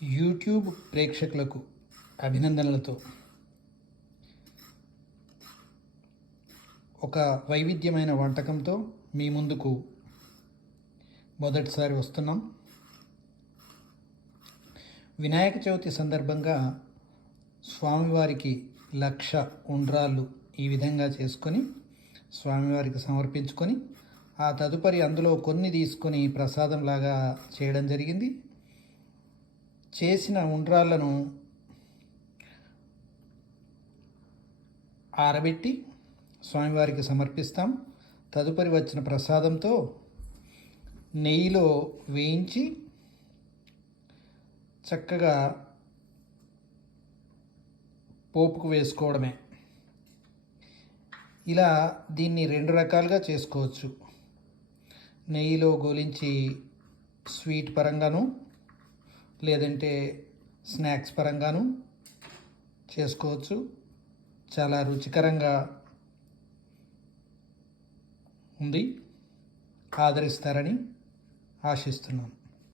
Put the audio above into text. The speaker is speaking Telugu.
యూట్యూబ్ ప్రేక్షకులకు అభినందనలతో ఒక వైవిధ్యమైన వంటకంతో మీ ముందుకు మొదటిసారి వస్తున్నాం. వినాయక చవితి సందర్భంగా స్వామివారికి లక్ష ఉండ్రాళ్ళు ఈ విధంగా చేసుకొని స్వామివారికి సమర్పించుకొని ఆ తదుపరి అందులో కొన్ని తీసుకొని ప్రసాదంలాగా చేయడం జరిగింది. చేసిన ఉండ్రాళ్ళను ఆరబెట్టి స్వామివారికి సమర్పిస్తాం. తదుపరి వచ్చిన ప్రసాదంతో నెయ్యిలో వేయించి చక్కగా పోపుకు వేసుకోవడమే. ఇలా దీన్ని రెండు రకాలుగా చేసుకోవచ్చు. నెయ్యిలో గోలించి స్వీట్ పరంగాను లేదంటే స్నాక్స్ పరంగాను చేసుకోవచ్చు. చాలా రుచికరంగా ఉంది. ఆదరిస్తారని ఆశిస్తున్నాను.